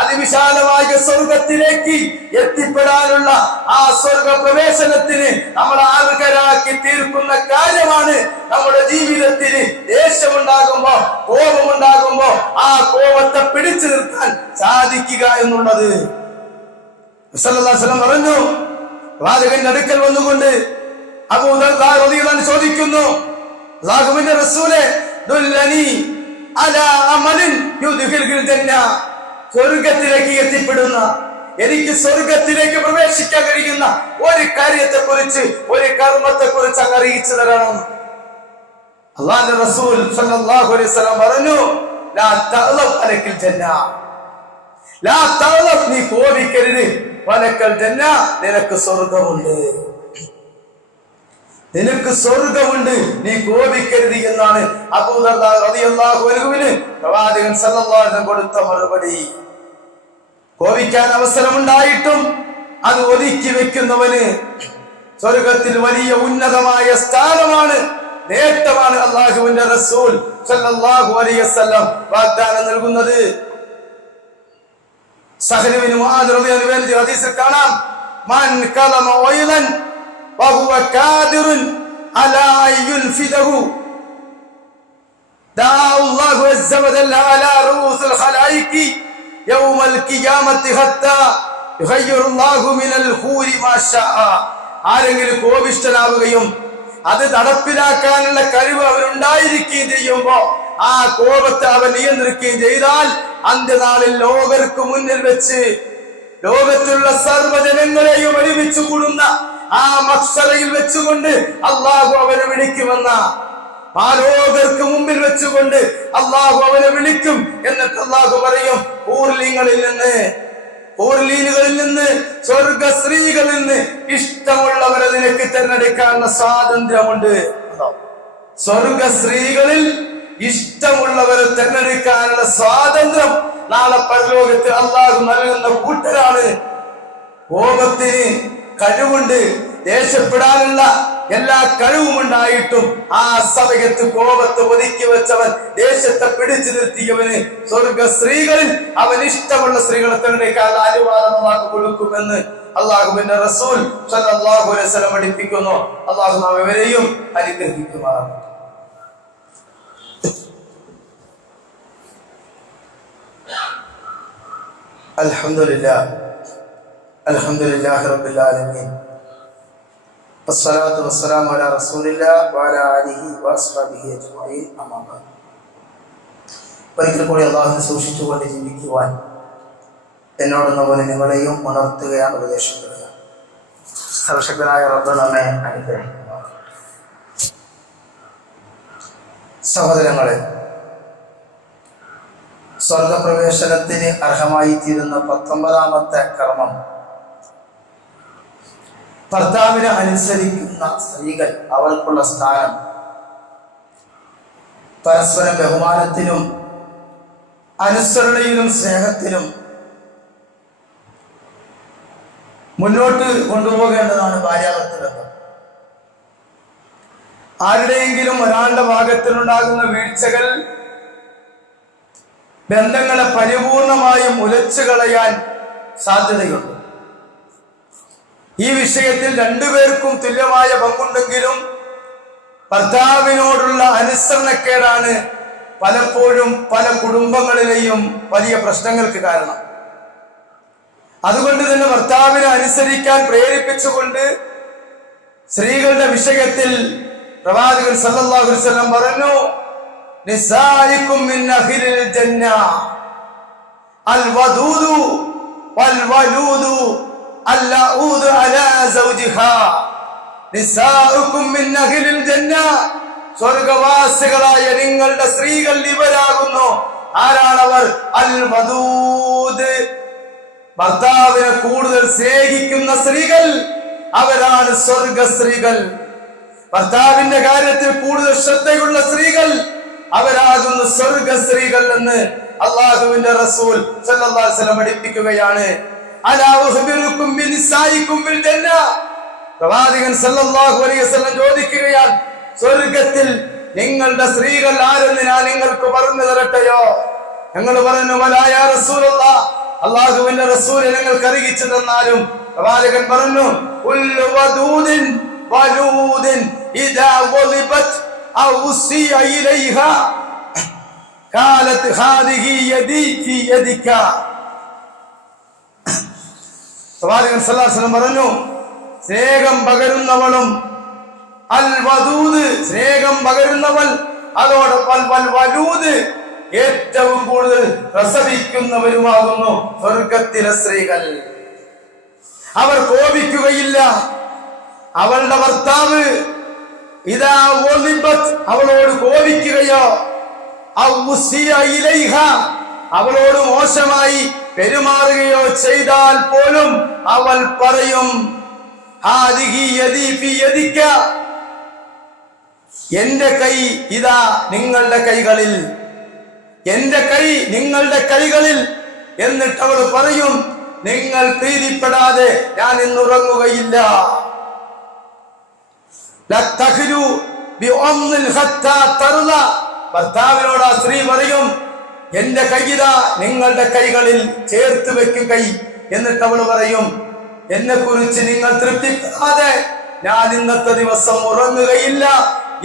അതിവിശാലമായ സ്വർഗത്തിലേക്ക് എത്തിപ്പെടാനുള്ള ആ സ്വർഗ പ്രവേശനത്തിന് നമ്മൾ അർഹരാക്കി തീർക്കുന്ന കാര്യമാണ് നമ്മുടെ ജീവിതത്തിന് ദേഷ്യമുണ്ടാകുമ്പോ, കോപമുണ്ടാകുമ്പോ ആ കോപത്തെ പിടിച്ചു നിർത്താൻ സാധിക്കുക എന്നുള്ളത്. സല്ലല്ലാഹു അലൈഹി വസല്ലം പറഞ്ഞു, പ്രവാചകന്റെ അടുക്കൽ വന്നുകൊണ്ട് അബൂ ദർദാ റളിയല്ലാഹു അൻഹു ചോദിക്കുന്നു, അല്ലാഹുവിന്റെ റസൂലേ, ദുല്ലനി അലാ അമലിൻ യുദ്ഖിലുൽ ജന്ന, സ്വർഗ്ഗത്തിലേക്ക് എത്തിപ്പെടുന്ന, എനിക്ക് സ്വർഗ്ഗത്തിലേക്ക് പ്രവേശിക്കാൻ കഴിയുന്ന ഒരു കാര്യത്തെ കുറിച്ച്, ഒരു കർമ്മത്തെ കുറിച്ച് അങ്ങ് അറിയിച്ചു തരണം. അല്ലാഹുവിന്റെ റസൂൽ സല്ലല്ലാഹു അലൈഹി വസല്ലം പറഞ്ഞു, ലാ തഅലബ് അലക്കൽ ജന്ന, ലാ തഅലബ്, നീ കോപിക്കരുത്, വലക്കൽ ജന്ന, നിനക്ക് സ്വർഗ്ഗമുണ്ട്, നിനക്ക് സ്വർഗമുണ്ട്, നീ കോപിക്കരുത് എന്നാണ് അബൂ ദർദാ റളിയല്ലാഹു അൻഹുവിന് പ്രവാചകൻ സല്ലല്ലാഹു അലൈഹി വസല്ലം കൊടുത്ത മറുപടി. കോപിക്കാൻ അവസരമുണ്ടായിട്ടും അത് ഒതുക്കി വെക്കുന്നവന് സ്വർഗത്തിൽ വലിയ ഉന്നതമായ സ്ഥാനമാണ്, നേട്ടമാണ് അല്ലാഹുവിന്റെ റസൂൽ സല്ലല്ലാഹു അലൈഹി വസല്ലം വാഗ്ദാനം നൽകുന്നത്. സഹൽ ഇബ്നു മുആദ് റളിയല്ലാഹു അൻഹു ഹദീസിൽ കാണാം, മൻ കലമ വൈലൻ وهو قادر على أن ينفذه دعا الله عز وجل على رؤوس الخلائق يوم القيامة حتى يغير الله من الخور ما شاء. ആരെങ്കിലും കോപിഷ്ഠനാവുകയും അത് നടപ്പിലാക്കാനുള്ള കഴിവ് അവനുണ്ടായിരിക്കുകയും ചെയ്യുമ്പോ ആ കോപത്തെ അവൻ നിയന്ത്രിക്കുകയും ചെയ്താൽ അന്ത്യനാളിൽ ലോകർക്ക് മുന്നിൽ വെച്ച് ലോകത്തുള്ള സർവ്വജനങ്ങളെയും ഒരുമിച്ച് കൂടുന്ന ആ മഹ്ശറയിൽ വെച്ചുകൊണ്ട് അല്ലാഹു അവനെ വിളിക്കുമെന്ന, ആ ലോകർക്ക് മുമ്പിൽ വെച്ചുകൊണ്ട് അല്ലാഹു അവനെ വിളിക്കും. എന്നിട്ട് അല്ലാഹു പറയും, ഹൂർലീനുകളിൽ നിന്ന്, സ്വർഗ സ്ത്രീകളിൽ നിന്ന് ഇഷ്ടമുള്ളവരെ നിനക്ക് തിരഞ്ഞെടുക്കാനുള്ള സ്വാതന്ത്ര്യമുണ്ട്. സ്വർഗ സ്ത്രീകളിൽ ഇഷ്ടമുള്ളവരെ തിരഞ്ഞെടുക്കാനുള്ള സ്വാതന്ത്ര്യം നാളെ പരലോകത്ത് അല്ലാഹു നൽകുന്ന കൂട്ടരാണ്. കോപത്തിന് കഴിവുണ്ട്, ദേഷ്യപ്പെടാനുള്ള എല്ലാ കഴിവുമുണ്ടായിട്ടും ആ സമയത്ത് കോപത്തെ ഒതുക്കി വെച്ചവൻ, ദേഷ്യത്തെ പിടിച്ചു നിർത്തിയവന് സ്വർഗ സ്ത്രീകളിൽ അവൻ ഇഷ്ടമുള്ള സ്ത്രീകളെ തിരഞ്ഞെടുക്കാൻ അനുവാദം അല്ലാഹു കൊടുക്കുമെന്ന് അല്ലാഹുവിന്റെ റസൂൽ സല്ലല്ലാഹു അലൈഹി വസല്ലം പഠിപ്പിക്കുന്നു. അല്ലാഹു നാം ഇവരെയും അനുഗ്രഹിക്കുമാറാകട്ടെ. അൽഹംദുലില്ലാഹ് അൽഹംദുലില്ലാഹി റബ്ബിൽ ആലമീൻ വസ്സലാത്തു വസ്സലാമു അലാ റസൂലില്ലാഹി വഅലാ ആലിഹി വഅസ്ഹാബിഹി അജ്മഈൻ. അമ്മാ ബഅദ്. ഒരിക്കൽ കൂടി അല്ലാഹുവിനെ സൂക്ഷിച്ചുകൊണ്ട് ജീവിക്കുവാൻ എന്നോടെന്ന പോലെ നിങ്ങളെയും ഉണർത്തുകയാണ്, ഉപദേശിക്കുകയാണ്. സർവശക്തനായ റബ്ബ് നമ്മെ അനുഗ്രഹിക്കുക. സഹോദരങ്ങളെ, സ്വർഗപ്രവേശനത്തിന് അർഹമായി തീരുന്ന 19ാമത്തെ കർമ്മം, ഭർത്താവിനെ അനുസരിക്കുന്ന സ്ത്രീകൾ അവർക്കുള്ള സ്ഥാനം പരസ്പരം ബഹുമാനത്തിനും അനുസരണയിലും സ്നേഹത്തിനും മുന്നോട്ട് കൊണ്ടുപോകേണ്ടതാണ് ഭാര്യാഭർത്തൃ ബന്ധം. ആരുടെയെങ്കിലും ഒരാളുടെ ഭാഗത്തിലുണ്ടാകുന്ന വീഴ്ചകൾ ബന്ധങ്ങളെ പരിപൂർണമായും ഉലച്ചു കളയാൻ സാധ്യതയുണ്ട്. ഈ വിഷയത്തിൽ രണ്ടുപേർക്കും തുല്യമായ പങ്കുണ്ടെങ്കിലും ഭർത്താവിനോടുള്ള അനുസരണക്കേടാണ് പലപ്പോഴും പല കുടുംബങ്ങളിലെയും വലിയ പ്രശ്നങ്ങൾക്ക് കാരണം. അതുകൊണ്ട് തന്നെ ഭർത്താവിനെ അനുസരിക്കാൻ പ്രേരിപ്പിച്ചുകൊണ്ട് സ്ത്രീകളുടെ വിഷയത്തിൽ പ്രവാചകൻ സല്ലല്ലാഹു അലൈഹി വസല്ലം പറഞ്ഞു, നിസായിക്കും മിൻ അഹ്ലിൽ ജന്ന അൽ വദൂദു വൽ വലൂദു അല്ലഊദു അലാ സൗജിഹാ. നിസാഉക്കും മിൻ അഹ്ലിൽ ജന്ന, സ്വർഗ്ഗവാസികളായ നിങ്ങളുടെ സ്ത്രീകൾ ഇവരാകുന്നു. ആരാണവർ? അൽ വദൂദ്, ഭർത്താവിനെ കൂടുതൽ സ്നേഹിക്കുന്ന സ്ത്രീകൾ, അവരാണ് സ്വർഗ സ്ത്രീകൾ. ഭർത്താവിന്റെ കാര്യത്തിൽ കൂടുതൽ ശ്രദ്ധയുള്ള സ്ത്രീകൾ, അവരാകുന്നു സ്വർഗ സ്ത്രീകൾ എന്ന് അള്ളാഹുവിന്റെ റസൂൽ സല്ലല്ലാഹു അലൈഹി വസല്ലം പഠിപ്പിക്കുകയാണ്. അലാ ഉഖ്ബിറുക്കും ബിനിസായിക്കും ഫിൽ ജന്ന. പ്രവാചകൻ സല്ലല്ലാഹു അലൈഹി വസല്ലം ചോദിക്കുകയാണ്, സ്വർഗത്തിൽ നിങ്ങളുടെ സ്ത്രീകൾ ആരെന്ന് ഞാൻ നിങ്ങൾക്ക് പറഞ്ഞു തരട്ടെയോ? ഞങ്ങൾ പറഞ്ഞു, വലാ യാ റസൂലല്ലാഹ്, അള്ളാഹുവിന്റെ റസൂൽ ഞങ്ങൾക്ക് അറിയിച്ചു തന്നാലും. പ്രവാചകൻ പറഞ്ഞു, കുല്ലു വദൂദിൻ വലൂദിൻ ഇദാ വളിബത് ഔ ഉസിയ ഇലൈഹാ ഖാലത് ഹാദിഹി യദി ഫി യദിക. പ്രവാചകൻ സല്ലല്ലാഹു അലൈഹി വസല്ലം പറഞ്ഞു, സ്നേഹം പകരുന്നവളും അൽ വദൂദ്, സ്നേഹം പകരുന്നവൾ, അതോടൊപ്പം വൽ വലൂദ്, ഏറ്റവും കൂടുതൽ പ്രസവിക്കുന്നവരുമാകുന്നു സ്വർഗത്തിലെ സ്ത്രീകൾ. അവർ കോപിക്കുകയില്ല. അവളുടെ ഭർത്താവ് ഇദാ വളിബത്, അവളോട് കോപിക്കുകയോ ഔ ഉസിയ ഇലൈഹ, അവളോട് മോശമായി പെരുമാറുകയോ ചെയ്താൽ പോലും അവൾ പറയും, ഹാദിഹി യദി ഫി യദിക, എന്റെ കൈ ഇതാ നിങ്ങളുടെ കൈകളിൽ, എന്റെ കൈ നിങ്ങളുടെ കൈകളിൽ. എന്നിട്ട് അവൾ പറയും, നിങ്ങൾ പ്രീതിപ്പെടാതെ ഞാൻ ഇന്ന് ഉറങ്ങുകയില്ല. ലതഖ്ലു ബിഉമ്മിൽ ഹത്താ തർള, ഭർത്താവിനോട് ആ സ്ത്രീ പറയും, എന്റെ കൈയിതാ നിങ്ങളുടെ കൈകളിൽ ചേർത്ത് വെക്കും കൈ. എന്നിട്ട് അവൾ പറയും, എന്നെ കുറിച്ച് നിങ്ങൾ തൃപ്തിപ്പെടാതെ ഞാൻ ഇന്നത്തെ ദിവസം ഉറങ്ങുകയില്ല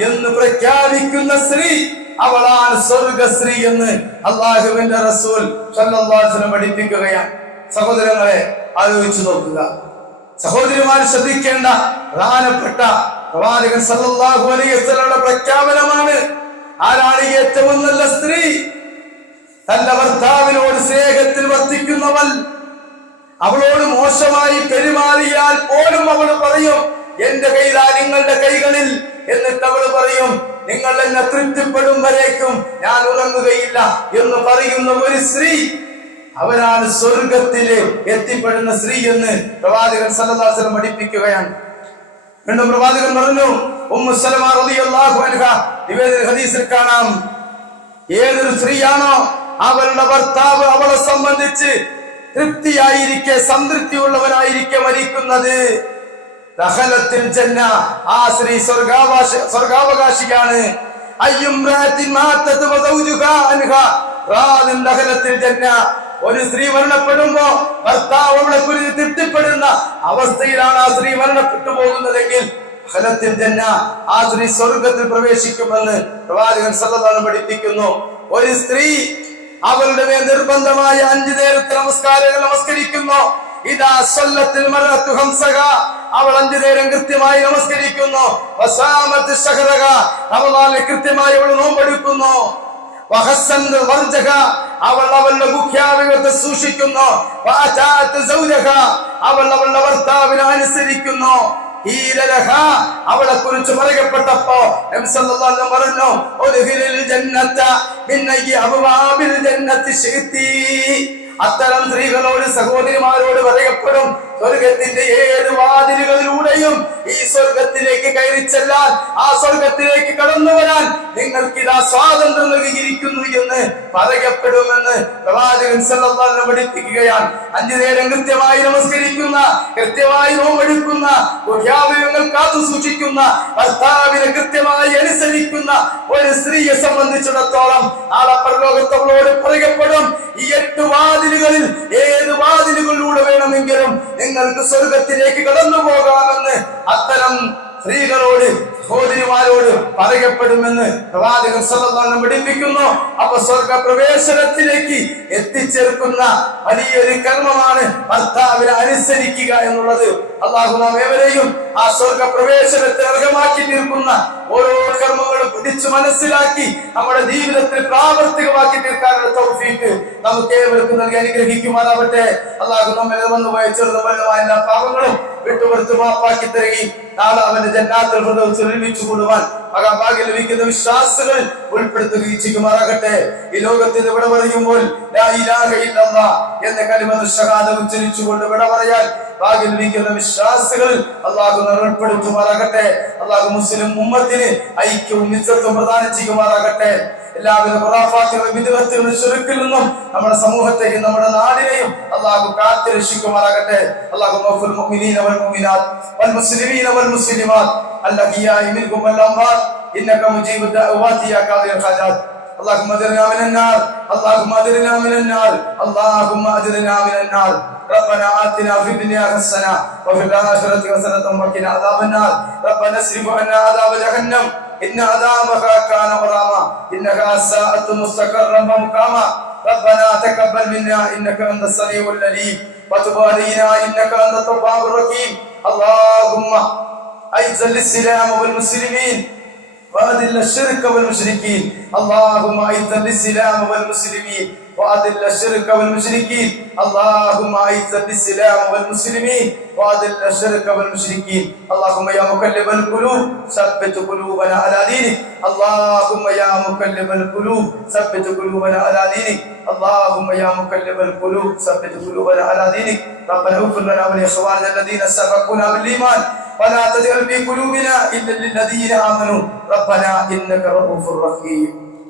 എന്ന് പ്രഖ്യാപിക്കുന്ന സ്ത്രീ അവളാണ് സ്വർഗശ്രീ എന്ന് അള്ളാഹുവിന്റെ റസൂൽ സല്ലല്ലാഹു അലൈഹി വസല്ലം പഠിപ്പിക്കുകയാണ്. സഹോദരങ്ങളെ, ആലോചിച്ചു നോക്കുക. സഹോദരിമാർ ശ്രദ്ധിക്കേണ്ട പ്രധാനപ്പെട്ട പ്രവാചകൻ സല്ലല്ലാഹു അലൈഹി വസല്ലമയുടെ പ്രഖ്യാപനമാണ്. ആരാണ് ഏറ്റവും നല്ല സ്ത്രീ? തന്റെ ഭർത്താവിനോട് സ്നേഹത്തിൽ വർത്തിക്കുന്നവൾ. അവളോട് മോശമായി പെരുമാറിയാൽ പോലും അവൾ പറയും, എന്റെ കൈതാ നിങ്ങളുടെ കൈകളിൽ. എന്നിട്ട് അവൾ പറയും, നിങ്ങൾ എന്നെ തൃപ്തിപ്പെടും വരേക്കും ഞാൻ ഉറങ്ങുകയില്ല എന്ന് പറയുന്ന ഒരു സ്ത്രീ, അവരാണ് സ്വർഗത്തില് എത്തിപ്പെടുന്ന സ്ത്രീ എന്ന് പ്രവാചകൻ സല്ലല്ലാഹു അലൈഹി വസല്ലം പഠിപ്പിക്കുകയാണ്. വീണ്ടും പ്രവാചകൻ പറഞ്ഞു, ഉമ്മു സലമ റളിയല്ലാഹു അൻഹ നിവേദന ഹദീസിൽ കാണാം, ഏതൊരു സ്ത്രീയാണോ അവളുടെ ഭർത്താവ് അവളെ സംബന്ധിച്ച് തൃപ്തിയായിരിക്കെ, സംതൃപ്തിയുള്ളവനായിരിക്കെ മരിക്കുന്നത്, ദഖലത്തിൽ ജന്ന, ആ സ്ത്രീ സ്വർഗാവകാശിയാണ്. അയ്യുംറഅത്തിൻ മാതത് വസൗജുഹാ അൻഹാ റാദിൻ ദഖലത്തിൽ ജന്ന. ഒരു സ്ത്രീ മരണപ്പെടുമ്പോ ഭർത്താവ് അവളെ കുറിച്ച് തൃപ്തിപ്പെടുന്ന അവസ്ഥയിലാണ് ആ സ്ത്രീ മരണപ്പെട്ടു പോകുന്നതെങ്കിൽ ദഖലത്തിൽ ജന്ന, ആ സ്ത്രീ സ്വർഗത്തിൽ പ്രവേശിക്കുമെന്ന് പ്രവാചകൻ സല്ലല്ലാഹു അലൈഹി വസല്ലം പഠിപ്പിക്കുന്നു. ഒരു സ്ത്രീ അവളുടെ മേൽ നിർബന്ധമായ 5 നേരത്തെ നമസ്കാരങ്ങൾ നമസ്കരിക്കുന്നു. ഇദാ സല്ലത്തിൽ മർഅതു ഖംസഹ, അവൾ 5 നേരം കൃത്യമായി നമസ്കരിക്കുന്നു. വസാമത് ശഹറഹ, റമദാനിൽ കൃത്യമായി അവൾ നോമ്പെടുക്കുന്നു. വഹസ്സൻ വർജഹ, അവൾ അവളുടെ മുഖ്യാവയവത്തെ സൂക്ഷിക്കുന്നു. വഅതാത് സൗജഹ, അവൾ അവളുടെ ഭർത്താവിനെ അനുസരിക്കുന്നു. അവളെ കുറിച്ച് പറയപ്പെട്ടപ്പോ നബി സല്ലല്ലാഹു അലൈഹി വസല്ലം പറഞ്ഞു, ഉദ്ഖിലിൽ ജന്നത മിൻ അയ്യി അബ്വാബിൽ ജന്നത്തി ശിഅതി. അത്തരം സ്ത്രീകളോട്, സഹോദരിമാരോട് പറയപ്പെടും, സ്വർഗത്തിന്റെ 7 വാതിലുകളിലൂടെയും ഈ സ്വർഗത്തിലേക്ക് കയറി ചെല്ലാൻ, ആ സ്വർഗത്തിലേക്ക് കടന്നു വരാൻ നിങ്ങൾക്ക് ഇതാ സ്വാതന്ത്ര്യം നൽകിയിരിക്കുന്നു എന്ന് പറയപ്പെടുമെന്ന് പ്രവാചകൻ സല്ലല്ലാഹു അലൈഹി വസല്ലം പഠിപ്പിക്കുകയാണ്. 5 നേരം കൃത്യമായി നമസ്കരിക്കുന്ന, കൃത്യമായി നോമ്പെടുക്കുന്ന, ഗുഹ്യാവയവങ്ങൾ കാത്തു സൂക്ഷിക്കുന്ന, ഭർത്താവിനെ കൃത്യമായി അനുസരിക്കുന്ന ഒരു സ്ത്രീയെ സംബന്ധിച്ചിടത്തോളം നാളെ പരലോകത്തോട് പറയപ്പെടും, ഈ 8 വാതിലുകളിൽ ഏത് വാതിലുകളിലൂടെ വേണമെങ്കിലും നിങ്ങൾക്ക് സ്വർഗത്തിലേക്ക് കടന്നു പോകാമെന്ന് അത്തരം സ്ത്രീകളോട്, സഹോദരിമാരോട് പറയപ്പെടുമെന്ന് പ്രവാചകൻ സല്ലല്ലാഹു അലൈഹി വസല്ലം പഠിപ്പിക്കുന്നു. അപ്പൊ സ്വർഗ പ്രവേശനത്തിലേക്ക് എത്തിച്ചേർക്കുന്ന വലിയൊരു കർമ്മമാണ് ഭർത്താവിനെ അനുസരിക്കുക എന്നുള്ളത്. അല്ലാഹു നാം ഏവരെയും ആ സ്വർഗ പ്രവേശനത്തെ അർഹമാക്കി തീർക്കുന്ന ഓരോ കർമ്മങ്ങളും പിടിച്ചു മനസ്സിലാക്കി നമ്മുടെ ജീവിതത്തിൽ പ്രാവർത്തികമാക്കി തീർക്കാനുള്ള തൗഫീഖ് നമുക്ക് ഏവർക്കും നൽകി അനുഗ്രഹിക്കുമാറാവട്ടെ. അല്ലാഹു നമ്മെ വന്നുപോയ ചെറുതും വലുതുമായ എല്ലാ പാപങ്ങളും വിട്ടുപുറത്ത് മാപ്പാക്കി തരികയും നാളെ അവന്റെ ജന്നാത്തുൽ ഫിർദൗസിൽ ഒരുമിച്ച് കൂടുവാൻ മഹാഭാഗ്യം ലഭിക്കുന്ന വിശ്വാസികൾ ഉൾപ്പെടുത്തുകയും ചെയ്യുമാറാകട്ടെ. ഈ ലോകത്തിൽ വിട പറയുമ്പോൾ ലാ ഇലാഹ ഇല്ലല്ലാഹ് എന്ന കലിമത്ത് ഷഹാദ ഉച്ചരിച്ചുകൊണ്ട് വിട പറയാൻ ഭാഗ്യം ലഭിക്കുന്ന വിശ്വാസികൾ അള്ളാഹു ഉൾപ്പെടുത്തുമാറാകട്ടെ. അള്ളാഹു മുസ്ലിം ഉമ്മത്തിന് ഐക്യവും ഇസ്സത്തും പ്രദാനം ചെയ്യുമാറാകട്ടെ. എല്ലാവിധ ഖുറാഫാത്തുകളും ബിദ്അത്തുകളും ശിർക്കിൽ നിന്നും നമ്മുടെ സമൂഹത്തെയും നമ്മുടെ നാടിനെയും അള്ളാഹു കാത്തു രക്ഷിക്കുമാറാകട്ടെ. അല്ലാഹു ഗഫൂറുൽ മുഅ്മിനീന വൽ മുഅ്മിനാത്ത് വൽ മുസ്ലിമീന വൽ മുസ്ലിമാത്ത് അൽഹയ്യാഇ മിൻകും വൽ അംവാത്ത് ഇന്നക മുജീബു ദഅവാതി യാ ഖാദിൽ ഖാജാത്ത്. اللهم اجرنا من النار اللهم اجرنا من النار اللهم اجرنا من النار. ربنا آتنا في الدنيا حسنة وفي الآخرة حسنة وقنا عذاب النار. ربنا اصرف عنا عذاب جهنم إن عذابها كان غراما إنها ساءت مستقرا ومقاما. ربنا تقبل منا إنك أنت السميع العليم وتب علينا إنك أنت التواب الرحيم. اللهم أعز الإسلام والمسلمين وأذل الشرك والمشركين. اللهم أعز الإسلام والمسلمين وأذل الشرك والمشركين. اللهم أعز الإسلام والمسلمين وأذل الشرك والمشركين. اللهم يا مقلب القلوب ثبت قلوبنا على دينك. اللهم يا مقلب القلوب ثبت قلوبنا على دينك. اللهم يا مقلب القلوب ثبت قلوبنا على دينك. ربنا اغفر لنا ولإخواننا الذين سبقونا بالإيمان ولا تجعل في قلوبنا إلا للذين آمنوا. ربنا إنك رؤوف رحيم.